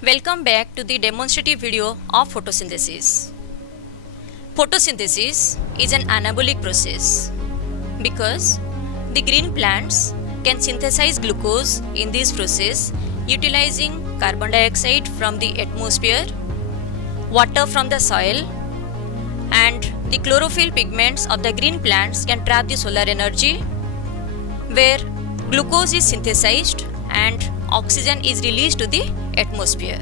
Welcome back to the demonstrative video of photosynthesis. Photosynthesis is an anabolic process because the green plants can synthesize glucose in this process utilizing carbon dioxide from the atmosphere, water from the soil, and the chlorophyll pigments of the green plants can trap the solar energy where glucose is synthesized and oxygen is released to the atmosphere.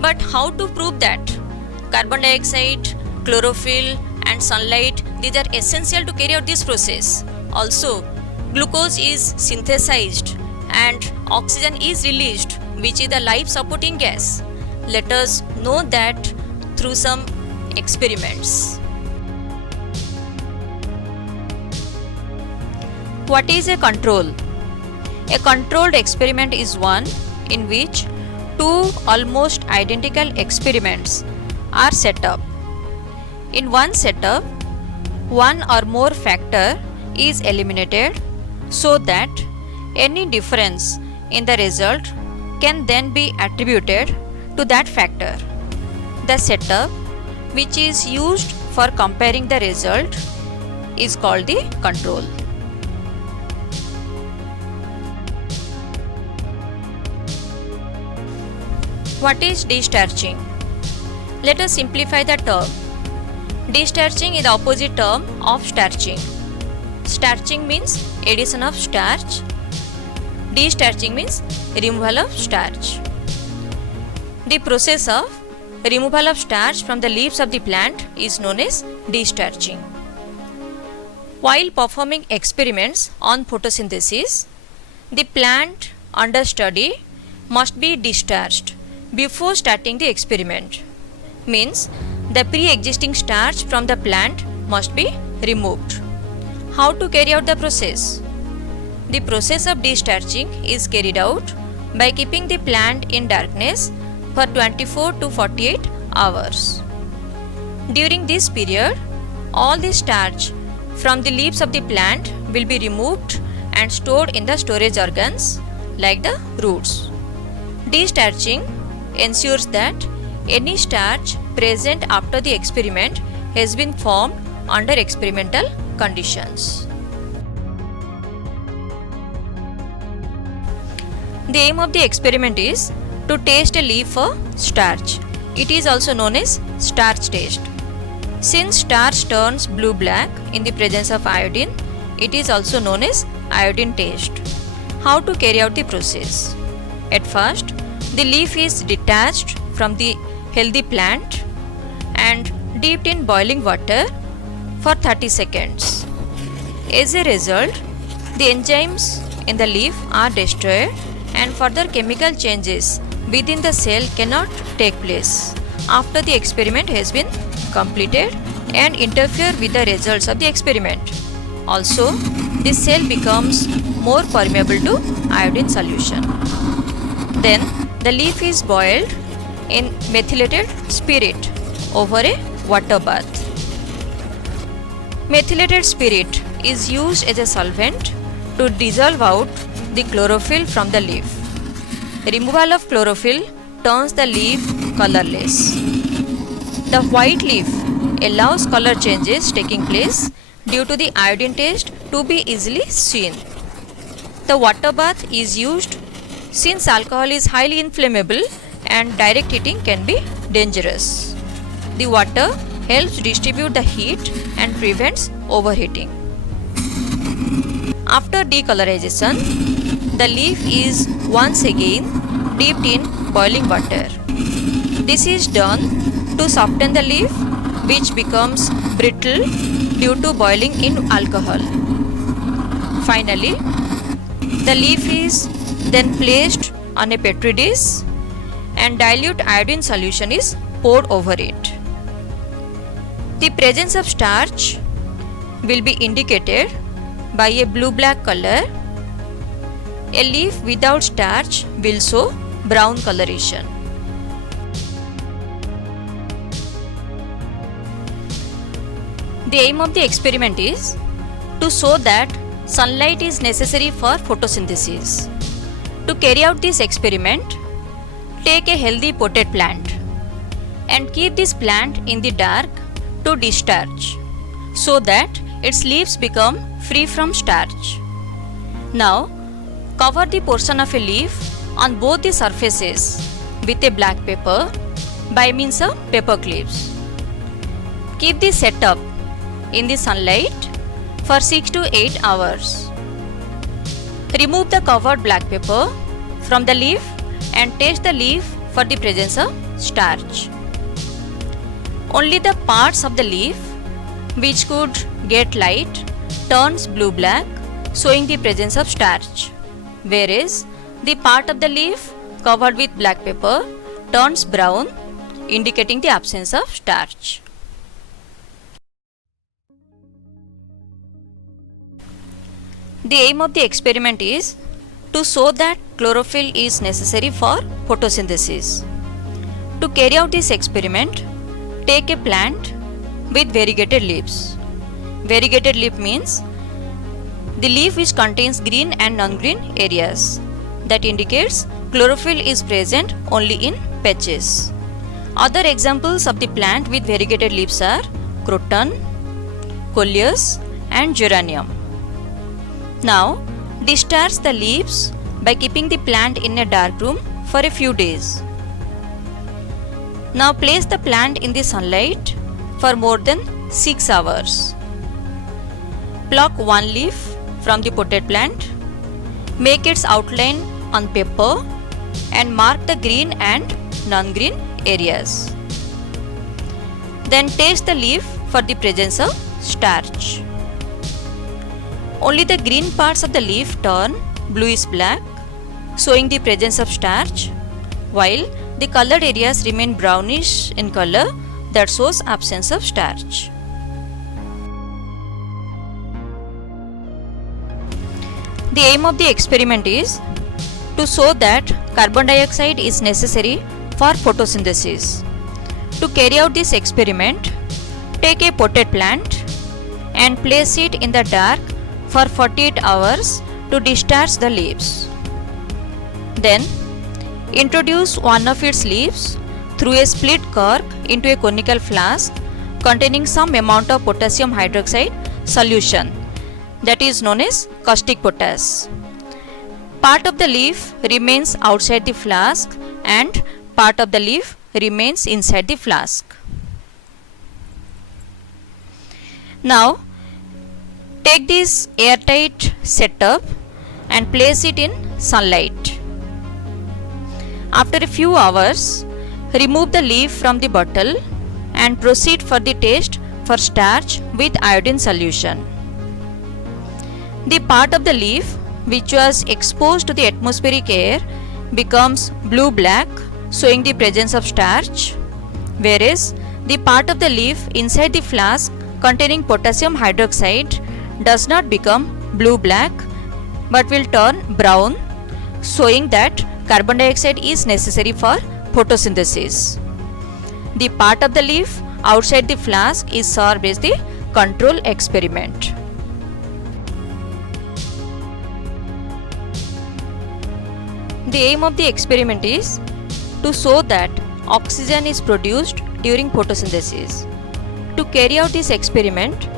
But how to prove that carbon dioxide, chlorophyll and sunlight, these are essential to carry out this process. Also, glucose is synthesized and oxygen is released, which is the life supporting gas. Let us know that through some experiments. What is a control? A controlled experiment is one in which two almost identical experiments are set up. In one setup, one or more factor is eliminated so that any difference in the result can then be attributed to that factor. The setup, which is used for comparing the result, is called the control. What is destarching? Let us simplify the term. Destarching is the opposite term of starching. Starching means addition of starch. Destarching means removal of starch. The process of removal of starch from the leaves of the plant is known as destarching. While performing experiments on photosynthesis, the plant under study must be destarched before starting the experiment. Means the pre-existing starch from the plant must be removed. How to carry out the process? The process of destarching is carried out by keeping the plant in darkness for 24 to 48 hours. During this period, all the starch from the leaves of the plant will be removed and stored in the storage organs like the roots. Destarching ensures that any starch present after the experiment has been formed under experimental conditions. The aim of the experiment is to test a leaf for starch. It is also known as starch test. Since starch turns blue-black in the presence of iodine, it is also known as iodine test. How to carry out the process? At first, the leaf is detached from the healthy plant and dipped in boiling water for 30 seconds. As a result, the enzymes in the leaf are destroyed and further chemical changes within the cell cannot take place after the experiment has been completed and interfere with the results of the experiment. Also, the cell becomes more permeable to iodine solution. Then, the leaf is boiled in methylated spirit over a water bath. Methylated spirit is used as a solvent to dissolve out the chlorophyll from the leaf. Removal of chlorophyll turns the leaf colorless. The white leaf allows color changes taking place due to the iodine test to be easily seen. The water bath is used since alcohol is highly inflammable and direct heating can be dangerous. The water helps distribute the heat and prevents overheating. After decolorization, the leaf is once again dipped in boiling water. This is done to soften the leaf, which becomes brittle due to boiling in alcohol. Finally, the leaf is then placed on a petri dish and dilute iodine solution is poured over it. The presence of starch will be indicated by a blue-black color. A leaf without starch will show brown coloration. The aim of the experiment is to show that sunlight is necessary for photosynthesis. To carry out this experiment, Take a healthy potted plant and keep this plant in the dark to discharge so that its leaves become free from starch. Now cover the portion of a leaf on both the surfaces with a black paper by means of paper clips. Keep the setup in the sunlight for 6 to 8 hours. Remove the covered black paper from the leaf and test the leaf for the presence of starch. Only the parts of the leaf which could get light turns blue-black, showing the presence of starch, whereas the part of the leaf covered with black paper turns brown, indicating the absence of starch. The aim of the experiment is to show that chlorophyll is necessary for photosynthesis. To carry out this experiment, take a plant with variegated leaves. Variegated leaf means the leaf which contains green and non-green areas. That indicates chlorophyll is present only in patches. Other examples of the plant with variegated leaves are croton, coleus and geranium. Now discharge the leaves by keeping the plant in a dark room for a few days. Now place the plant in the sunlight for more than 6 hours. Pluck one leaf from the potted plant, make its outline on paper and mark the green and non-green areas. Then taste the leaf for the presence of starch. Only the green parts of the leaf turn bluish black, showing the presence of starch, while the colored areas remain brownish in color, that shows absence of starch. The aim of the experiment is to show that carbon dioxide is necessary for photosynthesis. To carry out this experiment, take a potted plant and place it in the dark for 48 hours to discharge the leaves. Then introduce one of its leaves through a split cork into a conical flask containing some amount of potassium hydroxide solution, that is known as caustic potash. Part of the leaf remains outside the flask and part of the leaf remains inside the flask. Now take this airtight setup and place it in sunlight. After a few hours, remove the leaf from the bottle and proceed for the test for starch with iodine solution. The part of the leaf which was exposed to the atmospheric air becomes blue-black, showing the presence of starch, whereas the part of the leaf inside the flask containing potassium hydroxide does not become blue-black but will turn brown, showing that carbon dioxide is necessary for photosynthesis. The part of the leaf outside the flask is served as the control experiment. The aim of the experiment is to show that oxygen is produced during photosynthesis. To carry out this experiment,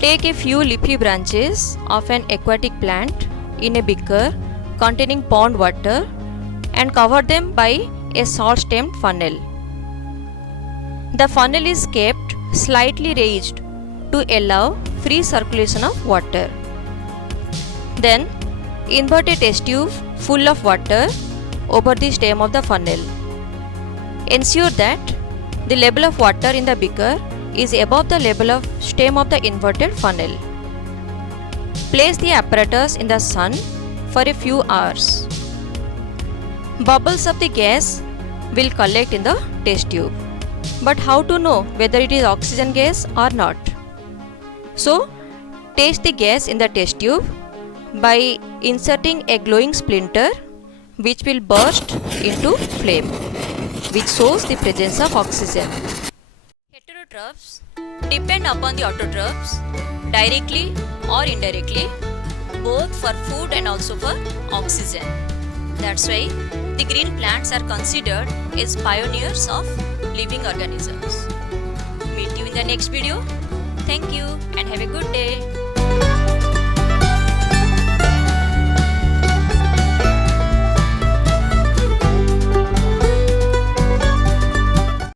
take a few leafy branches of an aquatic plant in a beaker containing pond water and cover them by a short-stemmed funnel. The funnel is kept slightly raised to allow free circulation of water. Then invert a test tube full of water over the stem of the funnel. Ensure that the level of water in the beaker is above the level of stem of the inverted funnel. Place the apparatus in the sun for a few hours. Bubbles of the gas will collect in the test tube. But how to know whether it is oxygen gas or not? So, taste the gas in the test tube by inserting a glowing splinter which will burst into flame, which shows the presence of oxygen. Heterotrophs depend upon the autotrophs directly or indirectly, both for food and also for oxygen. That's why the green plants are considered as pioneers of living organisms. Meet you in the next video. Thank you and have a good day.